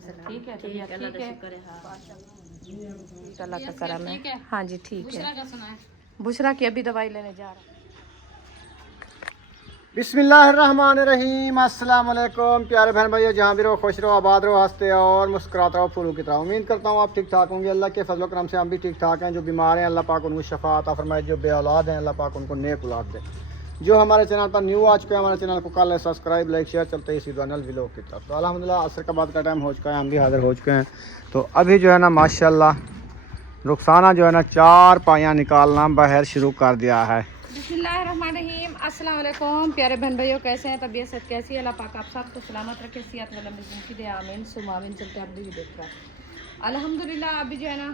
ठीक है, ठीक है, अल्लाह का करम है। हाँ जी ठीक है। बुशरा की अभी दवाई लेने जा रहा है। बिस्मिल्लाहिर्रहमानिर्रहीम, अस्सलाम वालेकुम प्यारे बहन भाइयों, जहाँ भी रहो खुश रहो, आबाद रहो, हंसते रहो और मुस्कुराते रहो फूलों की तरह। उम्मीद करता हूँ आप ठीक ठाक होंगे। अल्लाह के फजल करम से हम भी ठीक ठाक हैं। जो बीमार हैं अल्लाह पाक उनको शफा अता फरमाए, जो बे औलाद हैं अल्लाह पाक उनको नेक औलाद दे। जो हमारे चैनल पर न्यू आ चुके हैं, हमारे चैनल को कर सब्सक्राइब, लाइक, शेयर, चलते ही सीधा नल व्लॉग की तरफ। तो अल्हम्दुलिल्लाह असर का बाद का टाइम हो चुका है, हम भी हाजिर हो चुके हैं। तो अभी जो है ना माशाल्लाह रुखसाना जो है ना 4 पायाँ निकालना बाहर शुरू कर दिया है। बिस्मिल्लाहिर्रहमानिर्रहीम, अस्सलाम वालेकुम प्यारे बहन भाइयों, कैसे हैं? तबीयत सब कैसी है? अल्लाह पाक आप सबको सलामत रखे, सेहत वाला जिंदगी दे, आमीन सुम आमीन। चलते आप भी देख रहा है अल्हम्दुलिल्लाह। अभी जो है ना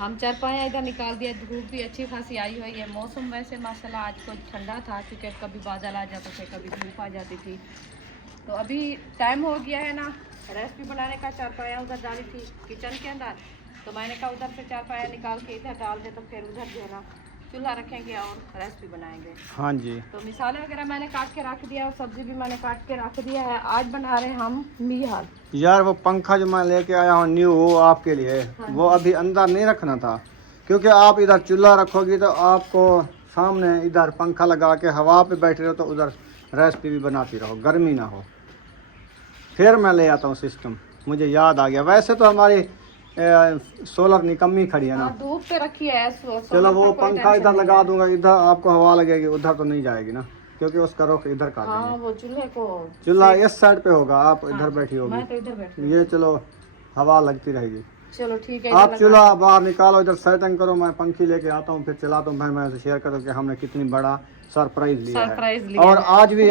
हम 4 पाया इधर निकाल दिया। धूप भी अच्छी खासी आई हुई है। मौसम वैसे माशाल्लाह आज कुछ ठंडा था, क्योंकि कभी बादल आ जाते थे, कभी धूप आ जाती थी। तो अभी टाइम हो गया है ना रेसिपी बनाने का। 4 पाया उधर डाली थी किचन के अंदर, तो मैंने कहा उधर से 4 पाया निकाल के इधर डाल दे, तो फिर उधर जो है ना चूल्हा रखेंगे और रेसिपी बनाएंगे। हाँ जी। तो मिसाले वगैरह मैंने काट के रख दिया और सब्जी भी मैंने काट के रख दिया है। आज बना रहे हैं हम मियाल। यार वो पंखा जो मैं लेके आया हूँ न्यू, वो आपके लिए वो अभी अंदर नहीं रखना था, क्योंकि आप इधर चूल्हा रखोगी तो आपको सामने इधर पंखा लगा के हवा पे बैठे रहो, तो उधर रेसिपी भी बनाती रहो, गर्मी ना हो। फिर मैं ले आता हूँ सिस्टम, मुझे याद आ गया। वैसे तो हमारी सोलर निकम्मी खड़ी है ना, धूप पे रखी है। चलो वो पंखा इधर लगा दूंगा, इधर आपको हवा लगेगी, उधर तो नहीं जाएगी ना, क्योंकि उसका रुख इधर का हाँ, वो चूल्हा इस साइड पे होगा, आप इधर बैठी होगी। मैं तो इधर बैठी। ये चलो हवा लगती रहेगी। चलो ठीक है, आप चूल्हा बाहर निकालो, इधर सेटिंग करो, मैं पंखी लेके आता हूँ, फिर चलाता हूँ। भाई मैं शेयर करूँ कि हमने कितनी बड़ा सरप्राइज लिया है। और आज भी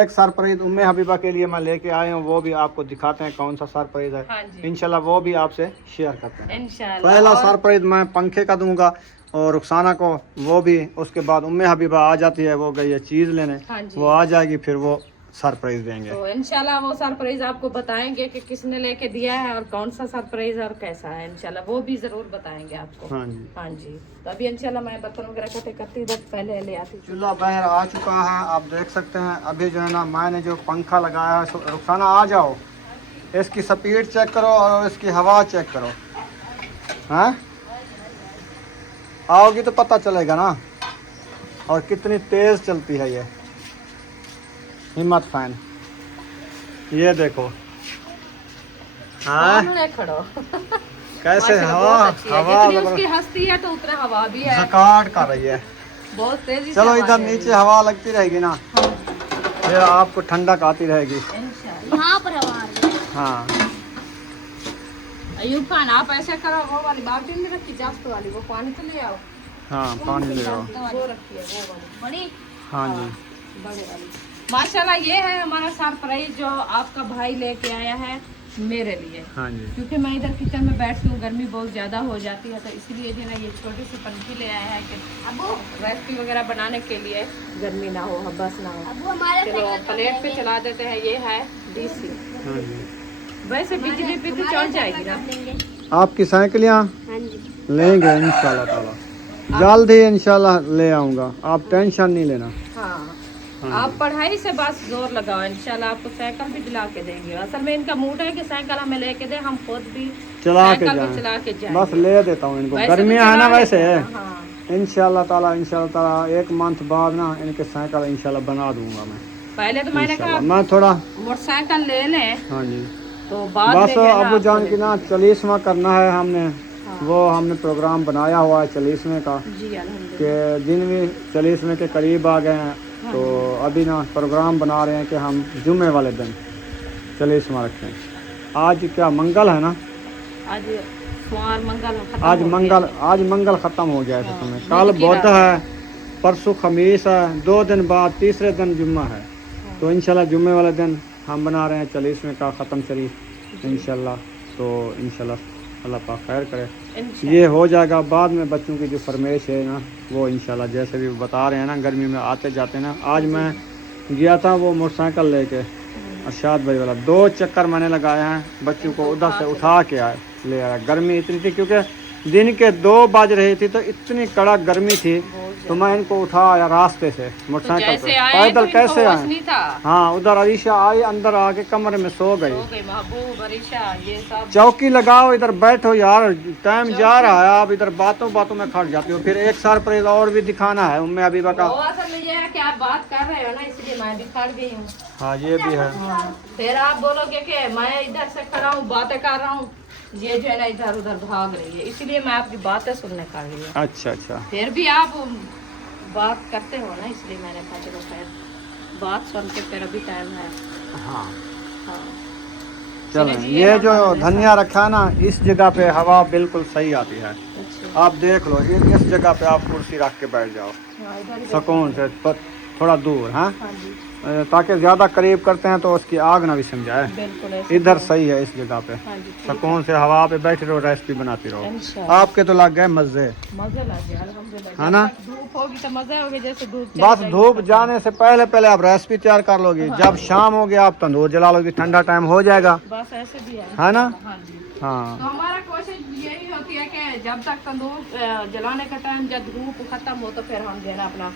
एक सरप्राइज उम्मे हबीबा के लिए मैं लेके आए हूँ, वो भी आपको दिखाते हैं कौन सा सरप्राइज है। हाँ इंशाल्लाह वो भी आपसे शेयर करते हैं। इंशाल्लाह पहला सरप्राइज मैं पंखे का दूंगा और रुखसाना को वो भी, उसके बाद उम्मे हबीबा आ जाती है, वो गई है चीज़ लेने, वो आ जाएगी, फिर वो सरप्राइज देंगे। तो इंशाल्लाह वो सरप्राइज आपको बताएंगे कि किसने लेके दिया है और कौन सा सरप्राइज और कैसा है। इंशाल्लाह वो भी जरूर बताएंगे आपको। हाँ जी, हाँ जी। तो अभी इंशाल्लाह मैं बर्तन वगैरह इकट्ठे करती इधर पहले ले आती। चूल्हा बाहर आ चुका है, आप देख सकते हैं। अभी जो है ना मैंने जो पंखा लगाया है, रुखसाना आ जाओ, इसकी स्पीड चेक करो और इसकी हवा चेक करो। हैं आओगी तो पता चलेगा ना, और कितनी तेज चलती है ये हिम्मत फैन। ये देखो हाँ खड़ो कैसे हवा उसकी हस्ती है, तो उतना हवा भी है, जकाट कर रही है बहुत तेजी। चलो इधर नीचे हवा लगती रहेगी ना, फिर आपको ठंडक आती रहेगी। यहाँ पर हवा। हाँ अयूब खान आप ऐसे करो, वो वाली बाल्टी में रखी जास्त वाली, वो पानी तो ले आओ। हाँ पानी ले आओ, वो रखी है वो वाली बड़ी। हाँ जी बड़े वाली। माशाल्लाह ये है हमारा सरप्राइज जो आपका भाई लेके आया है मेरे लिए। हाँ जी। क्योंकि मैं इधर किचन में बैठती हूँ, गर्मी बहुत ज़्यादा हो जाती है, तो इसलिए जो है ना ये छोटी सी पंखी ले आया है कि अब रेसिपी वगैरह बनाने के लिए गर्मी ना हो, बस ना हो। चलो प्लेट पे चला देते हैं। ये है DC। हाँ जी। वैसे बिजली पे तो चल जाएगी ना। आपकी साइकिलियाँ लेंगे इंशाल्लाह ताला, जल्द ही इंशाल्लाह ले आऊँगा, आप टेंशन नहीं लेना। हाँ आप पढ़ाई से बस जोर लगाओ, इंशाल्लाह आपको साइकिल भी दिला के देंगे। असल में इनका मूड है कि साइकिल हमें लेके दे, हम खुद भी चला के जाएं। बस ले देता हूँ इनको, गर्मियाँ है ना वैसे। इंशाल्लाह ताला एक मंथ बाद ना इनके साइकिल इंशाल्लाह बना दूंगा मैं। पहले तो मैंने कहा मैं थोड़ा मोटरसाइकिल ले लें। हाँ जी। तो बाद बस अबू जान की ना 40वां करना है हमने। वो हमने प्रोग्राम बनाया हुआ है 40वें का, कि दिन भी 40वें के करीब आ गए हैं। तो अभी ना प्रोग्राम बना रहे हैं कि हम जुम्मे वाले दिन 40वां रखें। आज क्या मंगल है ना, आज मंगल ख़त्म हो गया है समय। कल बुध है, परसों खमीस है, 2 दिन बाद तीसरे दिन जुम्मा है। तो इंशाल्लाह जुम्मे वाले दिन हम बना रहे हैं 40वें का ख़त्म शरीफ इंशाल्लाह। तो इंशाल्लाह अल्लाह पाक खैर करे, ये हो जाएगा। बाद में बच्चों की जो फरमाइश है ना, वो इंशाल्लाह जैसे भी बता रहे हैं ना, गर्मी में आते जाते ना। आज मैं गया था वो मोटरसाइकिल लेके, अरशाद भाई वाला, 2 चक्कर मैंने लगाए हैं, बच्चों को उधर से उठा के ले आया। गर्मी इतनी थी, क्योंकि दिन के 2 बज रही थी, तो इतनी कड़क गर्मी थी तो मैं इनको उठाया रास्ते से मोटरसाइकिल जैसे पे, आए पैदल तो इनको कैसे होश आए। नहीं था। हाँ, उधर अरीशा आई, अंदर आके कमरे में सो गई। हो गई महबूब अरीशा ये सब। चौकी लगाओ, इधर बैठो यार, टाइम जा रहा है, आप इधर बातों बातों में खट जाती हो। फिर एक सरप्राइज और भी दिखाना है उम्मे अबीबा का। वो असल में ये है कि आप बात कर रहे हो ना, इसलिए मैं भी खड़ गई हूँ। हाँ ये भी है। फिर आप बोलोगे कि मैं इधर से खड़ा हूँ बातें कर रहा हूँ, ये जो है ना इधर उधर भाग रही है, इसलिए मैं आपकी बातें सुनने खड़ गई हूँ। अच्छा अच्छा। फिर भी आप बात करते हो ना, इसलिए मैंने कहा चलो खैर बात सुन के फिर अभी टाइम है। हाँ हाँ चलो, जी, ये जो हमारा धनिया रखा है ना, इस जगह पे हवा बिल्कुल सही आती है। अच्छा। आप देख लो, इस जगह पे आप कुर्सी रख के बैठ जाओ हाँ, इधर ही सुकून से, थोड़ा दूर। हाँ, हाँ जी ताकि ज़्यादा करीब करते हैं तो उसकी आग ना भी समझाए। बिल्कुल ऐसे इधर ही है। सही है, इस जगह पे हाँ जी ठीक सुकून से हवा पे बैठे रहो, रेसिपी बनाती रहो। इंशाल्लाह। आपके तो लग गए मजे, मजे लग गया अल्हम्दुलिल्लाह। है ना? जब तक धूप होगी तो मजे होंगे, जैसे धूप चली बस जाएगी धूप तो जाने से पहले पहले आप रेसिपी तैयार कर लोगी। जब शाम हो गया आप तंदूर जला लोगी, ठंडा टाइम हो जाएगा, बस ऐसे भी है है ना? हाँ जी। तो हाँ हमारा कोशिश यही होती है कि जब तक तंदूर जलाने का टाइम, जब धूप खत्म हो तो फिर हम जो है ना अपना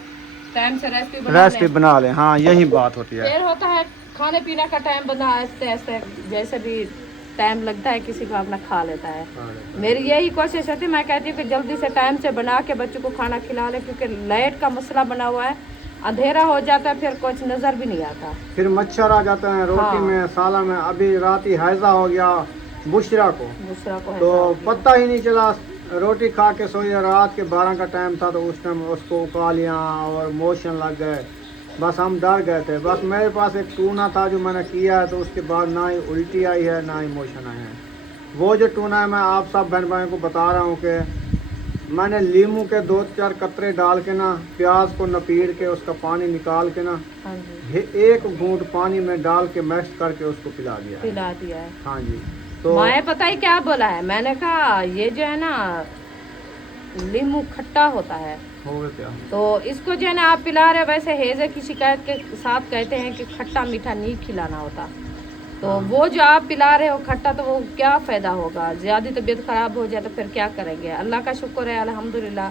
टाइम से रेसिपी बना लें। हाँ यही बात होती है। फिर होता है खाने पीने का टाइम बना, ऐसे ऐसे जैसे भी टाइम लगता है किसी को अपना खा लेता है। मेरी यही कोशिश होती है, मैं कहती हूँ कि जल्दी से टाइम से बना के बच्चों को खाना खिला ले, क्योंकि लाइट का मसला बना हुआ है, अंधेरा हो जाता है फिर कुछ नजर भी नहीं आता, फिर मच्छर आ जाते हैं रोटी हाँ। में, साला में। अभी रात ही हैजा हो गया बुशरा को, दूसरा को है तो साथ में। पता ही नहीं चला, रोटी खा के सोई। रात के 12 का टाइम था, तो उस टाइम उसको उकालियाँ और मोशन लग गए। बस हम डर गए थे। बस मेरे पास एक टूना था जो मैंने किया है, तो उसके बाद ना ही उल्टी आई है ना ही मोशन आए हैं। वो जो टूना है, मैं आप सब बहन भाइयों को बता रहा हूँ कि मैंने लीमू के 2-4 कतरे डाल के ना, प्याज को नपीड़ के उसका पानी निकाल के ना, हाँ जी एक घूंट पानी में डाल के मैश करके उसको पिला दिया है। पिला दिया है। हाँ जी। तो मैं पता ही क्या बोला है, मैंने कहा ये जो है ना नींबू खट्टा होता है, हो गया क्या? तो इसको जो है ना आप पिला रहे, वैसे हेजे की शिकायत के साथ कहते हैं कि खट्टा मीठा नहीं खिलाना होता, तो वो जो आप पिला रहे हो खट्टा, तो वो क्या फ़ायदा होगा, ज़्यादा तबीयत ख़राब हो जाए तो फिर क्या करेंगे। अल्लाह का शुक्र है अल्हम्दुलिल्लाह,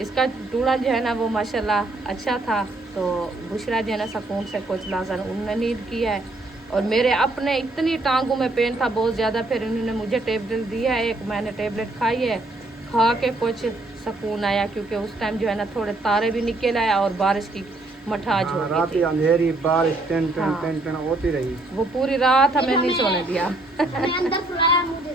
इसका टूड़ा जो है ना वो माशाल्लाह अच्छा था। तो बुशरा जो है ना सुकून से कुछ लाजन उन्होंने नींद की है, और मेरे अपने इतनी टांगों में पेन था बहुत ज़्यादा, फिर उन्होंने मुझे टेबलेट दी है, एक मैंने टेबलेट खाई है, खा के कुछ सुकून आया, क्योंकि उस टाइम जो है ना थोड़े तारे भी निकल आया और बारिश की मठाज हो रात गई थी। अंधेरी बारिश टेन टेन हाँ। टेन टेन होती रही। वो पूरी रात हमें नहीं सोने दिया। अंदर सुलाया मुझे,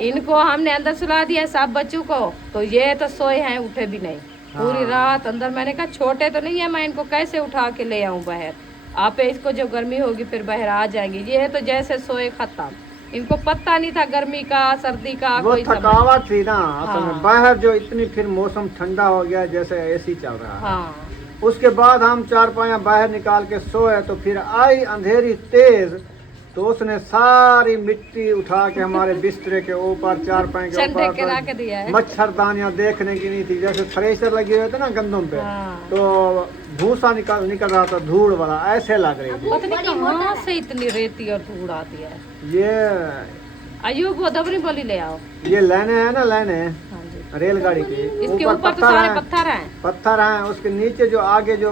इनको हमने अंदर सुला दिया सब बच्चों को, तो ये तो सोए हैं उठे भी नहीं पूरी रात अंदर। मैंने कहा छोटे तो नहीं है, मैं इनको कैसे उठा के ले आऊं बाहर, आप इसको जब गर्मी होगी फिर बाहर आ जाएंगे। ये तो जैसे सोए खत्म, इनको पता नहीं था गर्मी का सर्दी का वो कोई समझ। थकावट थी ना असल में, हाँ। बाहर जो इतनी, फिर मौसम ठंडा हो गया जैसे एसी चल रहा है। हाँ उसके बाद हम 4 बाहर निकाल के सोए, तो फिर आई अंधेरी तेज, तो उसने सारी मिट्टी उठा के हमारे बिस्तरे के ऊपर, 4 के चंडे के ऊपर, रख दिया है। मच्छरदानियां देखने की नहीं थी, जैसे थ्रेशर लगे हुए थे ना गंदम पे, हाँ। तो भूसा निकल रहा था, धूल वाला ऐसे लग रही थी। पता नहीं कहाँ से इतनी रेती और धूड़ आती है। ये अयूब वो दबरी बोली ले आओ। ये लाइने है ना, लाइने हाँ जी, रेलगाड़ी की, इसके ऊपर तो सारे पत्थर हैं, पत्थर हैं। उसके नीचे जो आगे जो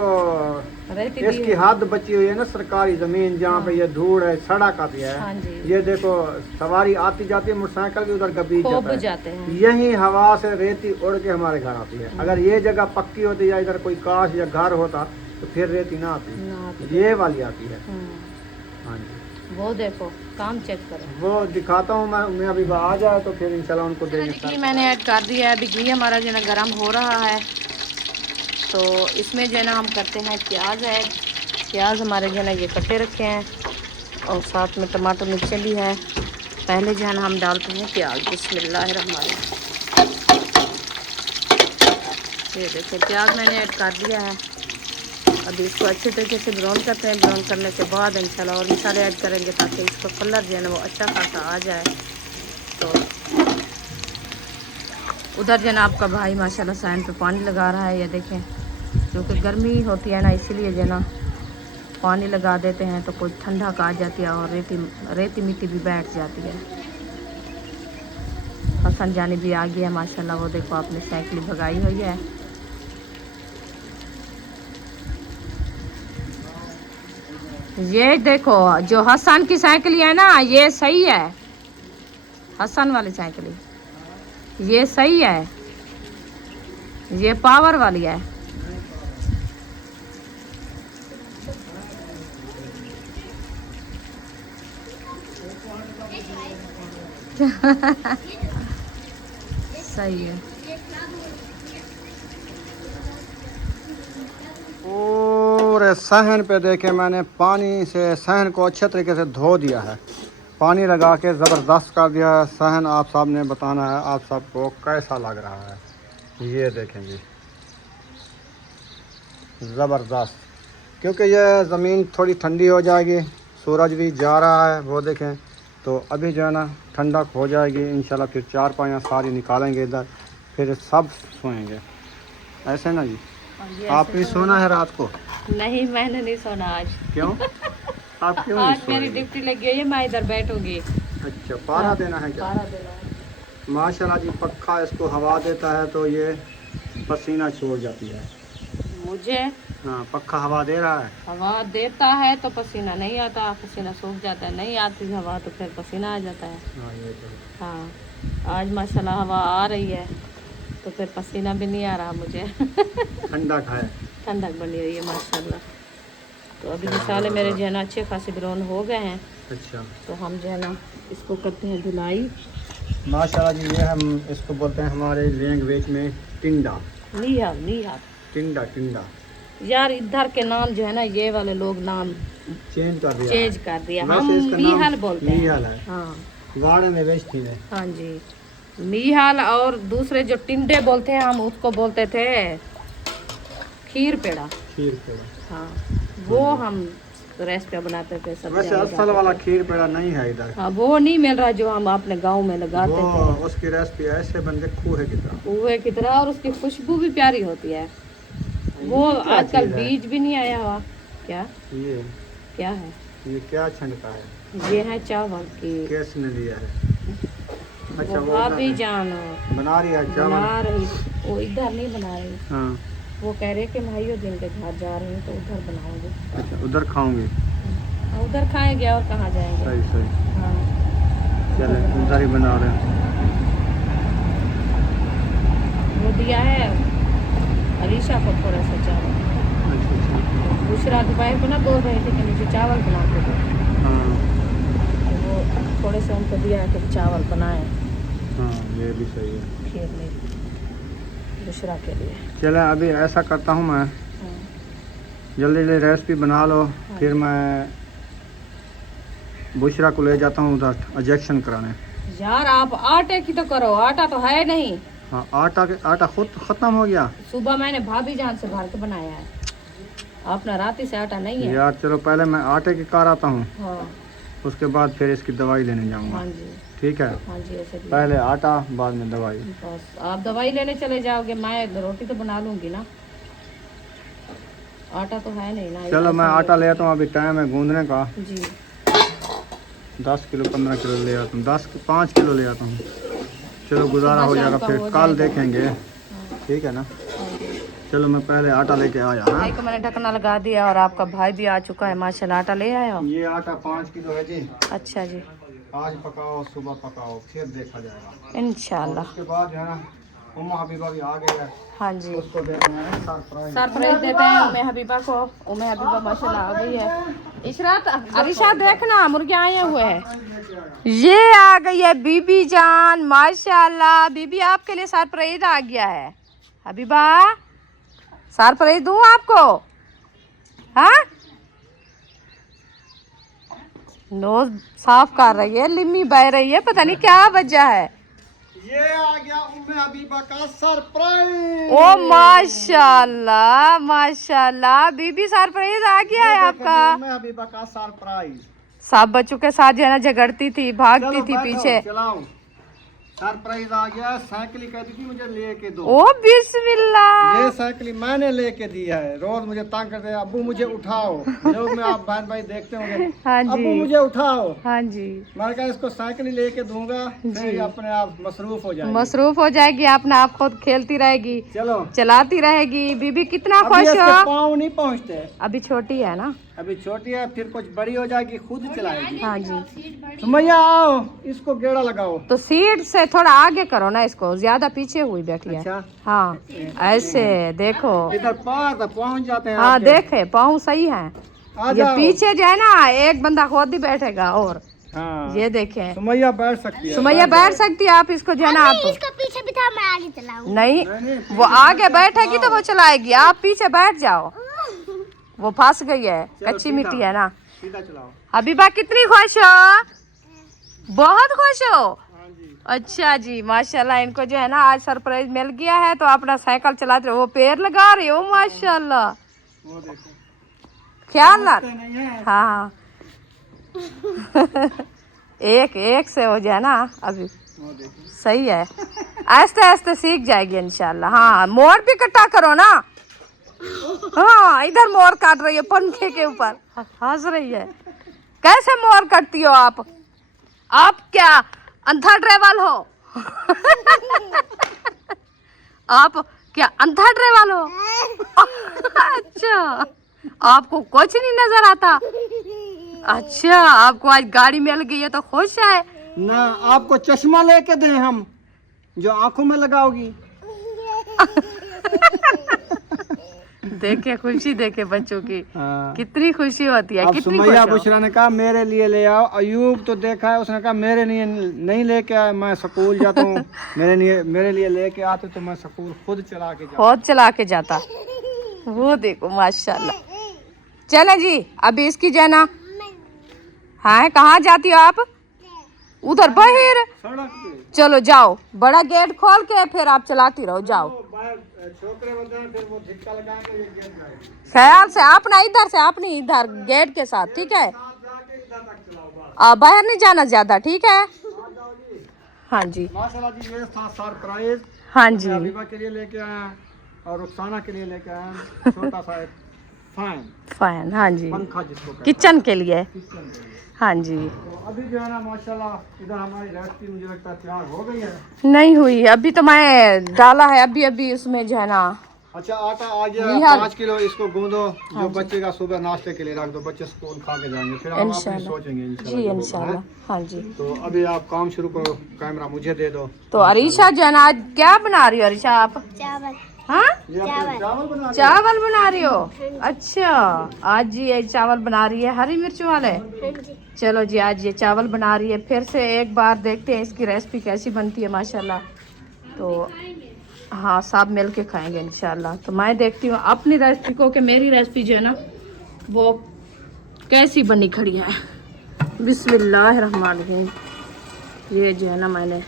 रेती इसकी दी है। हद बची हुई है ना, सरकारी जमीन जहाँ पे ये धूड़ है, सड़क आती है। हाँ जी, ये देखो सवारी आती जाती है मोटरसाइकिल की, उधर गबी खो जाता है। जाते हैं। यही हवा से रेती उड़ के हमारे घर आती है। अगर ये जगह पक्की होती या इधर कोई काश या घर होता तो फिर रेती ना आती, ना तो- ये वाली आती है। हम्म, हाँ जी, वो देखो काम चेक करो। वो दिखाता हूँ मैं अभी आ जाए तो फिर इंशाल्लाह उनको देंगे। घी मैंने ऐड कर दिया है, अभी घी हमारा जो है ना गर्म हो रहा है, तो इसमें जो है ना हम करते हैं प्याज ऐड। प्याज हमारे जो है ना ये कटे रखे हैं, और साथ में टमाटर मिर्चें भी है। पहले जो है ना हम डालते हैं प्याज, बिस्मिल्लाहिर्रहमानिर्रहीम। ये देखिए प्याज मैंने ऐड कर दिया है। अभी इसको अच्छे तरीके से ब्राउन करते हैं। ब्राउन करने के बाद इंशाल्लाह और मसाले ऐड करेंगे, ताकि इसका कलर जो है ना वो अच्छा खासा आ जाए। तो उधर जो है ना आपका भाई माशाल्लाह साइन पे पानी लगा रहा है, ये देखें, क्योंकि गर्मी होती है ना, इसीलिए जो है ना पानी लगा देते हैं, तो कुछ ठंडा का आ जाती है और रेती मिट्टी भी बैठ जाती है। हसन जानी भी आ गई है माशाल्लाह, वो देखो आपने साइकिल भगाई हुई है। ये देखो जो हसन की साइकिल है ना, ये सही है। हसन वाली साइकिल ये सही है, ये पावर वाली है। सही है। पूरे सहन पे देखे मैंने पानी से सहन को अच्छे तरीके से धो दिया है, पानी लगा के ज़बरदस्त कर दिया है। सहन आप साहब ने बताना है आप सबको कैसा लग रहा है। ये देखेंगे ज़बरदस्त, क्योंकि ये ज़मीन थोड़ी ठंडी हो जाएगी, सूरज भी जा रहा है वो देखें, तो अभी जो है ना ठंडक हो जाएगी इंशाल्लाह। फिर चारपाइयाँ सारी निकालेंगे इधर, फिर सब सोएंगे ऐसे ना जी। आप भी सोना है रात को? नहीं, मैंने नहीं सोना आज। क्यों? आप क्यों नहीं आज मेरी सोएंगे? ड्यूटी लगी है, मैं इधर बैठूंगी। अच्छा, पारा देना है क्या? पारा देना है। माशाल्लाह जी, पक्का इसको हवा देता है तो ये पसीना छोड़ जाती है। मुझे हाँ, पक्का हवा दे रहा है। हवा देता है तो पसीना नहीं आता, पसीना सूख जाता है। नहीं आती हवा तो फिर पसीना आ जाता है। हाँ, ये तो हाँ, आज माशाल्लाह हवा आ रही है तो फिर पसीना भी नहीं आ रहा मुझे। ठंडक है। ठंडक बनी हुई है माशाल्लाह। तो अभी मिसाले मेरे जो है ना अच्छे खासे ग्रोन हो गए हैं, अच्छा, तो हम जो है ना इसको करते हैं धुलाई। माशाल्लाह जी, ये हम इसको बोलते हैं हमारे लैंग्वेज में टिंडा। नीहर टिंडा टिंडा यार, इधर के नाम जो है ना ये वाले लोग नाम चेंज कर दिया चेंज कर दिया। वैसे हम इसका नाम मीहल बोलते हैं। मीहल है। हाँ वाड़े में बेचती है। हाँ जी, मीहल। और दूसरे जो टिंडे बोलते हैं हम उसको बोलते थे खीर पेड़ा। खीर पेड़ा, हाँ, वो हम रेसिपी बनाते थे सब। वैसे असल वाला खीर पेड़ा नहीं है इधर। हाँ, वो नहीं मिल रहा जो हम अपने गांव में लगाते वो थे। उसकी रेसिपी ऐसे बनते खूहे की तरह। कुएं की तरह, और उसकी खुशबू भी प्यारी होती है। वो क्या आजकल चीज़ है? बीज भी नहीं आया हुआ। क्या ये क्या है? ये क्या छनका है? ये है चावल की। किसने दिया है? अच्छा, वो वो भाभी जान बना रही है बना चावल। रही, वो इधर नहीं बना रही। हाँ, वो कह रहे कि भाइयों दिन के घर जा रही हूँ तो उधर बनाओगे। अच्छा, उधर खाऊंगी। उधर खाएंगे और कहाँ जाएंगे। सही सही, हाँ, चले उधर ही बना रहे हैं। वो दिया है अलीशा को थोड़ा सा चावल। अच्छा अच्छा, दूसरा दोपहर को ना बोल रहे थे कि मुझे चावल बना के दो, हाँ तो वो थोड़े से उनको दिया कि चावल बनाए हाँ, ये भी सही है। खीर में दूसरा के लिए। चले अभी ऐसा करता हूँ मैं, हाँ, जल्दी जल्दी रेसिपी बना लो, फिर मैं बुशरा को ले जाता हूँ उधर इंजेक्शन कराने। यार आप आटे की तो करो, आटा तो है नहीं। हाँ, आटा खुद ख़त्म हो गया। सुबह मैंने भाभी जान से भर के बनाया है, अपना रात से आटा नहीं है। यार चलो पहले मैं आटे की कार आता हूँ, हाँ उसके बाद फिर इसकी दवाई लेने जाऊँगा। हाँ जी, ठीक है, हाँ जी, ऐसे भी। पहले आटा बाद में दवाई। बस आप दवाई लेने चले जाओगे, मैं रोटी तो बना लूंगी ना। आटा तो है नहीं ना। चलो मैं आटा ले आता हूँ, अभी टाइम है गूंदने का। जी 10 किलो 15 किलो ले आता हूँ, 5 किलो ले आता हूँ। चलो गुजारा हो जाएगा, फिर कल देखेंगे। ठीक है ना, चलो मैं पहले आटा लेके आया। हाँ? भाई को मैंने ढकना लगा दिया और आपका भाई भी आ चुका है माशाल्लाह। आटा ले आया हो? ये आटा 5 किलो है जी। अच्छा जी, आज पकाओ सुबह पकाओ, फिर देखा जाएगा इंशाल्लाह। उसके बाद जो है ना उम्मा हबीबा भी आ गई है, हाँ जी, उसको देते हैं सरप्राइज। सरप्राइज देते हैं उम्मे हबीबा को। उम्मे हबीबा माशाल्लाह आ गई है। इशरात अरिशा देखना मुर्गे आए हुए हैं। ये आ गई है बीबी जान माशाल्लाह। बीबी आपके लिए सरप्राइज आ गया है। हबीबा सरप्राइज दूं आपको? हाँ, नोज साफ कर रही है, लिम्मी बह रही है, पता नहीं क्या वजह है। ये आ गया उम्मे हबीबा का सरप्राइज। ओ माशाल्लाह माशाल्लाह, बीबी सरप्राइज आ गया है आपका। उम्मे हबीबा का सरप्राइज। सब बच्चों के साथ जो है ना झगड़ती थी, भागती चलो थी बैठो, पीछे। चलाओ, सरप्राइज आ गया। साइकिल कहती थी मुझे लेके दो। ओ बिस्मिल्लाह। ये साइकिल मैंने लेके दी है, रोज मुझे तंग करते हैं, अब्बू मुझे उठाओ। लोग में आप बहन भाई देखते होंगे, हाँ अब्बू जी, मुझे उठाओ। हाँ जी, मैंने कहा इसको साइकिल ही लेके दूंगा, फिर ये अपने आप मसरूफ हो जाएगी। मसरूफ हो जाएगी, अपना आप खुद खेलती रहेगी, चलो चलाती रहेगी। बीबी कितना अभी खुश इसके हो। पाँव नहीं पहुँचते। अभी छोटी है ना। अभी छोटी है, फिर कुछ बड़ी हो जाएगी खुद चलाएगी। हाँ जी। सुमैया आओ, इसको गेड़ा लगाओ। तो सीट से थोड़ा आगे करो ना इसको, ज्यादा पीछे हुई बैठी है। अच्छा, हाँ ऐसे देखो। इधर पार तक पहुंच जाते हैं हाँ आपके। देखे पाँव सही है। आ ये जाओ। पीछे जो है ना एक बंदा खुद ही बैठेगा। और हाँ, ये देखें, सुमैया बैठ सकती है। सुमैया बैठ सकती है। आप इसको जो है ना आप इसका पीछे भी था, मैं आगे चलाऊं। नहीं, नहीं, वो आगे बैठेगी तो वो चलाएगी, आप पीछे बैठ जाओ। वो फंस गई है, कच्ची सीधा। मिट्टी है ना। सीधा चलाओ। हबीबा कितनी खुश हो? बहुत खुश हो? हाँ जी। अच्छा जी, माशाल्लाह। इनको जो है ना आज सरप्राइज मिल गया है, तो अपना साइकिल चलाते रहो। वो पैर लगा रही हो माशाल्लाह, वो देखो, ख्याल ना। नहीं है। हाँ एक एक से हो जाए ना अभी। वो देखो। सही है, आहिस्ते आहिस्ते सीख जाएगी इंशाल्लाह। हाँ मोर भी इकट्ठा करो ना। हाँ इधर मोर काट रही है पंखे के ऊपर, हंस रही है। कैसे मोर काटती हो आप? आप क्या अंधा ड्राइवर हो? आप क्या अंधा ड्राइवर हो? अच्छा, आपको कुछ नहीं नजर आता? अच्छा, आपको आज गाड़ी मिल गई है तो खुश है ना, आपको चश्मा लेके दें हम, जो आंखों में लगाओगी। देखे खुशी, देखे बच्चों की हाँ। कितनी खुशी होती है। अब कितनी सुमैया खुश हो। बुशरा ने कहा मेरे लिए ले आओ। अयूब तो देखा है, उसने कहा मेरे लिए नहीं लेके आए, मैं स्कूल जाता हूँ। मेरे लिए लेके आते तो मैं स्कूल खुद चला के जाता। खुद चला के जाता। वो देखो माशाल्लाह। चले जी, अभी इसकी जो है ना। हाँ कहाँ जाती हो आप? उधर बाहर। सड़क पे। चलो जाओ, बड़ा गेट खोल के फिर आप चलाती रहो, जाओ। छोकरे बनते हैं, फिर वो धिक्का लगा के ये गेट जाएगी। ख्याल से आप ना इधर से, आप नहीं इधर गेट के साथ, ठीक है? जाके इधर तक चलाओ बस। बाहर नहीं जाना ज्यादा, ठीक है? हाँ जी, माशाल्लाह जी, ये था सरप्राइज। हाँ जी। हबीबा के लिए लेके आए और रुखसाना के लिए लेके आए छोटा सा एक फैन, फैन। हाँ जी, पंखा जिसको कहते किचन के लिए। हैं, किचन के लिए। हाँ जी। तो अभी जो है ना माशाल्लाह इधर हमारी रेसिपी मुझे लगता है तैयार हो गई है। नहीं हुई अभी, तो मैं डाला है अभी अभी उसमें जो है ना। अच्छा, आटा आ गया निहाल। 5 किलो, इसको गूंदो, जो बच्चे का सुबह नाश्ते के लिए रख दो, बच्चे स्कूल खा के जाएंगे, फिर हम अपनी इंशाल्लाह। सोचेंगे जी इंशाल्लाह जो होगा, इंशाल्लाह। है? हाँ जी। तो अभी आप काम शुरू करो, कैमरा मुझे दे दो। तो अरीशा जो है ना, आज क्या बना रही हो अरीशा आप? चावल। हाँ ये अपने चावल बना रहे हो? चावल बना रही हो? अच्छा, आज जी ये चावल बना रही है हरी मिर्च वाले। हाँ जी। चलो जी, आज ये चावल बना रही है। फिर से एक बार देखते हैं इसकी रेसिपी कैसी बनती है माशाल्लाह। तो हाँ सब मिल के खाएंगे इंशाल्लाह। तो मैं देखती हूँ अपनी रेसिपी को कि मेरी रेसिपी जो है ना वो कैसी बनी खड़ी है। बिस्मिल्लाहिर्रहमानिर्रहीम। ये जो है ना मैंने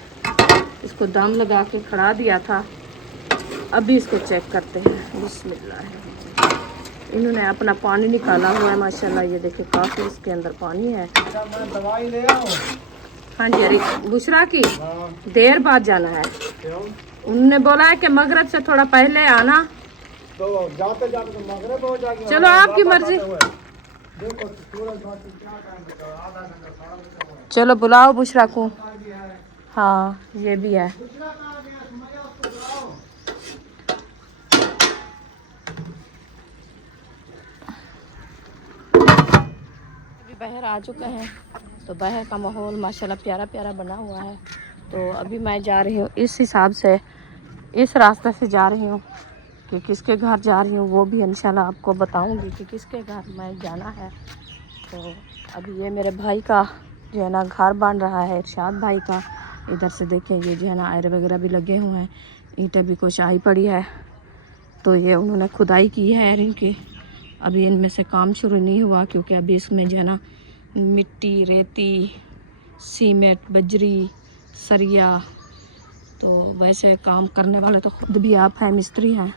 इसको दम लगा के खड़ा दिया था, अभी इसको चेक करते हैं। बिस्मिल्लाह। इन्होंने अपना पानी निकाला हुआ है माशाल्लाह। ये देखिए काफ़ी इसके अंदर पानी है। अच्छा, मैं दवाई ले आऊं? हाँ जी, अरे बुशरा की हाँ, देर बाद जाना है। क्यों? उन्होंने बोला है कि मगरिब से थोड़ा पहले आना। तो जाते जाते तो मगरिब हो जाएगी। चलो आपकी मर्जी। देखो सूरज बाकी क्या टाइम बचा, आधा घंटा, सारा घंटा हुआ है। चलो बुलाओ बुशरा को। भी है। हाँ ये भी है। दूसरा कहाँ गया? सुमैया, उसको बुलाओ। अभी बाहर आ चुके हैं, तो बाहर का माहौल माशाल्लाह प्यारा प्यारा बना हुआ है। तो अभी मैं जा रही हूँ इस हिसाब से, इस रास्ते से जा रही हूँ कि किसके घर जा रही हूँ वो भी इंशाल्लाह आपको बताऊँगी कि किसके घर मैं जाना है। तो अभी ये मेरे भाई का जो है ना घर बन रहा है, इरशाद भाई का। इधर से देखें ये जो है ना आयरे वगैरह भी लगे हुए हैं, ईंटें भी कुछ आई पड़ी है। तो ये उन्होंने खुदाई की है इनकी। अभी इनमें से काम शुरू नहीं हुआ क्योंकि अभी इसमें जो है ना मिट्टी, रेती, सीमेंट, बजरी, सरिया, तो वैसे काम करने वाले तो खुद भी आप हैं, मिस्त्री हैं।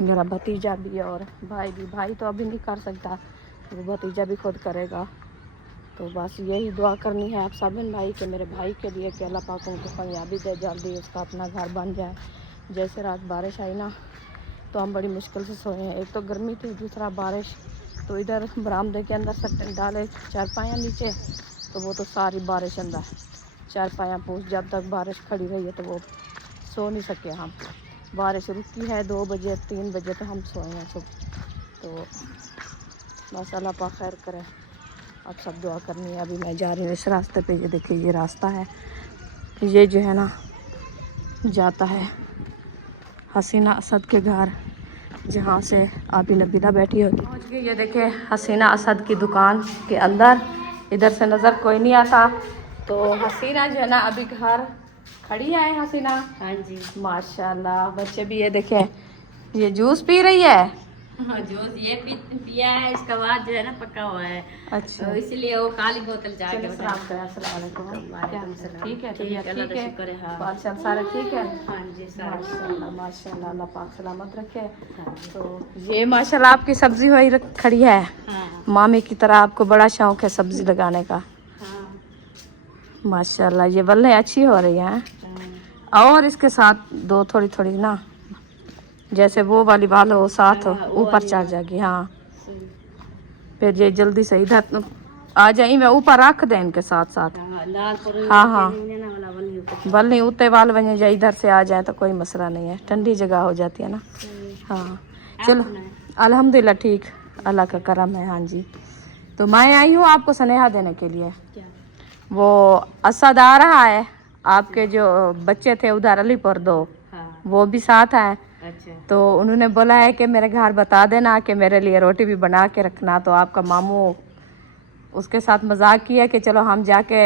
मेरा भतीजा भी और भाई भी। भाई तो अभी नहीं कर सकता, वो भतीजा भी खुद करेगा। तो बस यही दुआ करनी है आप सब भाई के, मेरे भाई के लिए कि अल्लाह पाक उनको कामयाबी दे, जल्दी उसका अपना घर बन जाए। जैसे रात बारिश आई ना तो हम बड़ी मुश्किल से सोए हैं। एक तो गर्मी थी, दूसरा बारिश। तो इधर बरामदे के अंदर सट डाले चारपाइयाँ नीचे, तो वो तो सारी बारिश अंदर चारपाइयाँ पूछ। जब तक बारिश खड़ी रही है तो वो सो नहीं सके हम। बारिश रुकी है 2 बजे 3 बजे तो हम सोए हैं सुबह। तो बस अल्लाह पाक खैर करे, आप सब दुआ करनी है। अभी मैं जा रही हूँ इस रास्ते पे, ये देखिए ये रास्ता है, ये जो है ना जाता है हसीना असद के घर, जहाँ से आबी नबीला बैठी होती। पहुँच गई, ये देखिए हसीना असद की दुकान के अंदर, इधर से नज़र कोई नहीं आता। तो हसीना जो है ना अभी घर खड़ी है। हसीना, हाँ जी, माशाल्लाह। बच्चे भी ये देखे, ये जूस पी रही है। हाँ जूस ये पिया है, इसका बाद जो है ना पका हुआ है, अच्छा, तो इसलिए वो काली बोतल जाके चलो सलाम करें। अस्सलाम वालेकुम। क्या हाल है? ठीक है, तबीयत अल्लाह ठीक का है, शुक्र है। हाँ बाल चाल सारे ठीक है। हाँ जी सारा माशाल्लाह माशाल्लाह, अल्लाह पाक सलामत रखे। हाँ जी। तो ये माशाल्लाह आपकी सब्जी वही खड़ी है। हाँ मामी की तरह आपको बड़ा शौक है सब्जी लगाने का। हाँ माशाल्लाह, ये बल्ले अच्छी हो रही हैं। हाँ। और इसके साथ दो थोड़ी थोड़ी ना, जैसे वो वाली बाल हो साथ हाँ, वो ऊपर वाली चढ़ बाल। जाएगी। हाँ, फिर ये जल्दी से इधर आ जाई, मैं ऊपर रख दें इनके साथ साथ। हाँ लाल पर हाँ हाँ, ना वाला बनी ऊपर। बल नहीं उतने वाल बने जाए, इधर से आ जाए तो कोई मसला नहीं है, ठंडी जगह हो जाती है ना। हाँ चलो, अल्हम्दुलिल्लाह ठीक, अल्लाह का करम है। हाँ जी, तो मैं आई हूँ आपको स्नेहा देने के लिए। क्या? वो असद आ रहा है, आपके जो बच्चे थे उधर अलीपुर दो, हाँ वो भी साथ हैं। अच्छा तो उन्होंने बोला है कि मेरे घर बता देना कि मेरे लिए रोटी भी बना के रखना। तो आपका मामू उसके साथ मजाक किया कि चलो हम जाके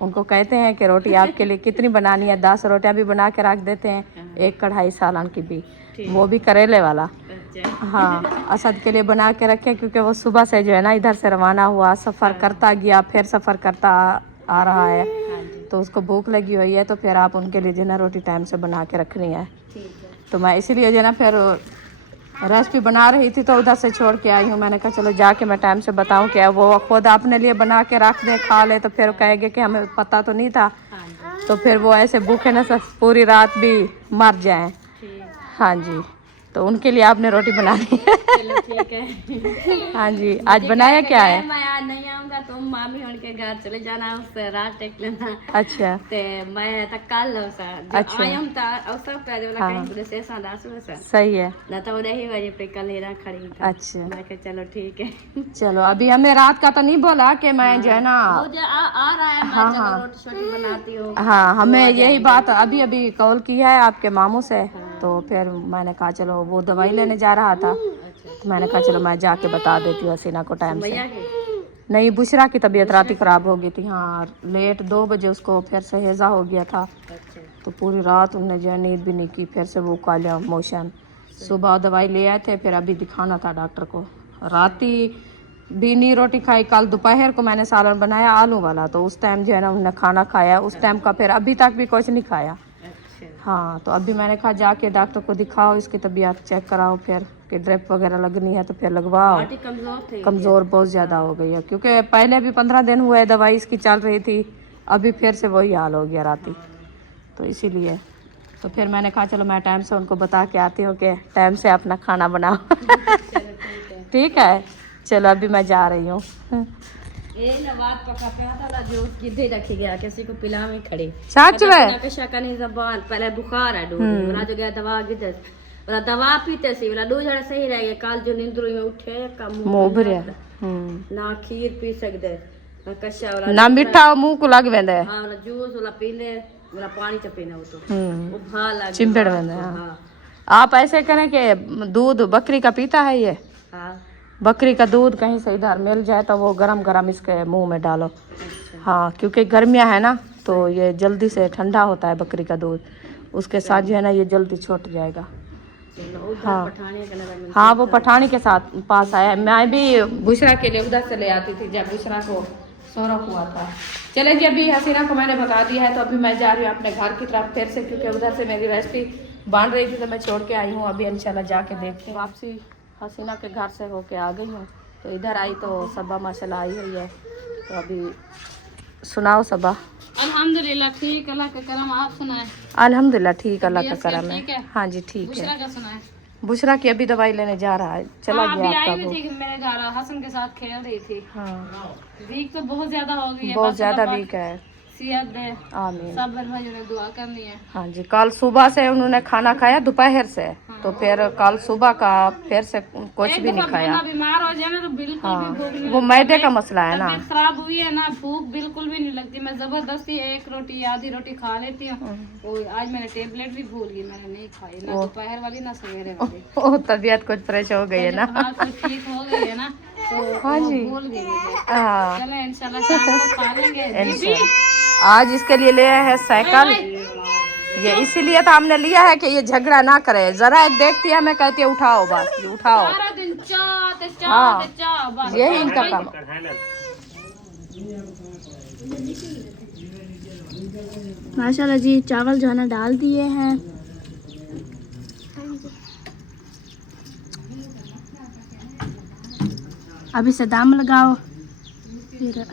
उनको कहते हैं कि रोटी आपके लिए कितनी बनानी है, 10 रोटियां भी बना के रख देते हैं, एक कढ़ाई सालन की भी, वो भी करेले वाला। अच्छा हाँ, असद के लिए बना के रखे, क्योंकि वो सुबह से जो है ना इधर से रवाना हुआ, सफ़र करता गया, फिर सफ़र करता आ रहा है, हाँ जी तो उसको भूख लगी हुई है। तो फिर आप उनके लिए जो है ना रोटी टाइम से बना के रखनी है। ठीक है। तो मैं इसीलिए जो है ना फिर रेसिपी बना रही थी, तो उधर से छोड़ के आई हूँ। मैंने कहा चलो जाके मैं टाइम से बताऊँ कि वो खुद अपने लिए बना के रख दें, खा ले, तो फिर कहेंगे कि हमें पता तो नहीं था, हाँ जी तो फिर वो ऐसे भूखे न पूरी रात भी मर जाएं। ठीक। हाँ जी, तो उनके लिए आपने रोटी बनानी है। चलो ठीक है। हाँ जी, आज बनाया क्या है? मैं आज नहीं आऊंगा, तुम मामी उनके घर चले जाना, उससे रात टेक लेना। अच्छा ते मैं तक कल अच्छा। आयम ता अवसर पे जो हाँ। कहीं पुलिस स्टेशन दासु से सही है। ना तो नहीं बजे पे कल हेरा खड़ी था। अच्छा, मैं कहा चलो ठीक है। चलो अभी हमें रात का तो नहीं बोला कि मैं जो है ना, वो जो आ रहा है, मैं हाँ, चलो हाँ। रोटी छोटी बनाती हूँ। हाँ, हमें यही बात अभी अभी कॉल की है आपके मामू से। तो फिर मैंने कहा चलो, वो दवाई लेने जा रहा था, तो मैंने कहा चलो मैं जाके बता देती हूँ हसीना को टाइम से। भैया के नहीं, बुशरा की तबीयत रात ही ख़राब हो गई थी। हाँ, लेट 2 बजे उसको फिर से हैज़ा हो गया था, अच्छा तो पूरी रात उन्होंने जो है नींद भी नहीं की, फिर से वो काला मोशन। सुबह दवाई ले आए थे, फिर अभी दिखाना था डॉक्टर को। राती भी नहीं रोटी खाई, कल दोपहर को मैंने सालन बनाया आलू वाला, तो उस टाइम जो है ना उन्होंने खाना खाया उस टाइम का, फिर अभी तक भी कुछ नहीं खाया। अच्छा हाँ, तो अभी मैंने कहा जाके डॉक्टर को दिखाओ, इसकी तबीयत चेक कराओ, फिर कि ड्रिप वगैरह लगनी है तो फिर लगवाओ। पार्टी कमजोर थे। कमज़ोर बहुत ज़्यादा हो गई है, क्योंकि पहले भी 15 दिन हुए दवाई इसकी चल रही थी, अभी फिर से वही हाल हो गया राती, तो इसीलिए तो फिर मैंने कहा चलो मैं टाइम से उनको बता के आती हूँ कि टाइम से अपना खाना बनाओ। ठीक है, चलो अभी मैं जा रही हूँ। ये ना बात पका था ना, जो गिद्धे रखी गया किसी को पिला में खड़ी सच में? कशा कनी जबान पहले बुखार है दूध वाला जो गया दवा गिद्धे वाला दवा पीते सी वाला दो जड़े सही रह गए, काल जो नींदरू में उठे का मुंह भरिया ना खीर पी सकदे ना कशा वाला ना मीठा मुंह को लग वेंदा है। हां वाला जूस वाला पी ले, वाला पानी च पीना वो तो वो भा लग चिंबड़ वेंदा है। हां आप ऐसे करें कि दूध बकरी का पीता है ये, हां बकरी का दूध कहीं से इधर मिल जाए तो वो गरम गरम इसके मुंह में डालो। अच्छा हाँ, क्योंकि गर्मियाँ है ना, तो ये जल्दी से ठंडा होता है बकरी का दूध, उसके साथ जो है ना ये जल्दी छूट जाएगा। हाँ पठाने का लगा हाँ, वो पठानी के साथ पास आया। मैं भी बुशरा के लिए उधर से ले आती थी जब बुशरा को सौरभ हुआ था। चले जी, अभी हसीना को मैंने बता दिया है, तो अभी मैं जा रही हूँ अपने घर की तरफ फिर से, क्योंकि उधर से मेरी रेसिपी बन रही थी तो मैं छोड़ के आई हूँ। अभी इंशाल्लाह जाके देखती हूँ। वापसी हसीना के घर से होके आ गई हूँ, तो इधर आई तो सबा माशाल्लाह आई हुई है। तो अभी सुनाओ सबा। अल्हम्दुलिल्लाह ठीक, अल्लाह का करम। आप सुनाए? अल्हम्दुलिल्लाह ठीक, अल्लाह का करम ठीक है। है? हाँ जी ठीक है। बुशरा का सुनाए? बुशरा की अभी दवाई लेने जा रहा है, चला हाँ, गया अभी आपका आई वो। हुई थी मेरे घर, हसन के साथ खेल रही थी। हाँ, वीक तो बहुत ज्यादा हो गई है, बहुत बस ज्यादा अल्लाह वीक है। सेहत दे। आमीन। सब बहन भाइयों ने दुआ करनी है। हाँ जी, कल सुबह से उन्होंने खाना खाया दोपहर से, तो फिर कल सुबह का फिर से कुछ भी नहीं खाया। बंदा बीमार हो जाए ना तो बिल्कुल भी भूख नहीं वो लगती। मैदे का मसला है ना। तबीयत खराब हुई है ना, भूख बिल्कुल भी नहीं लगती। मैं जबरदस्ती एक रोटी आधी रोटी खा लेती हूँ। आज मैंने टेबलेट भी भूल गई, मैंने नहीं खाई, ना दोपहर वाली ना सवेरे वाली। ओ तबीयत कुछ फ्रेश हो गई है ना। हाँ, कुछ ठीक हो गई है ना, तो हाँ वो जी। भूल गई मुझे। हाँ, चलो इंशाल्लाह शाम को खा लेंगे। इंशाल्लाह। आज इसके लिए ले आए हैं साइकिल, ये इसीलिए तो हमने लिया है कि ये झगड़ा ना करे। जरा एक देखती है, मैं कहती है उठाओ, बस ये उठाओ। सारा दिन चाह हाँ, चाह बस। ये इनका काम। माशाल्लाह जी, चावल जो है ना डाल दिए हैं। अब इसे दम लगाओ, फिर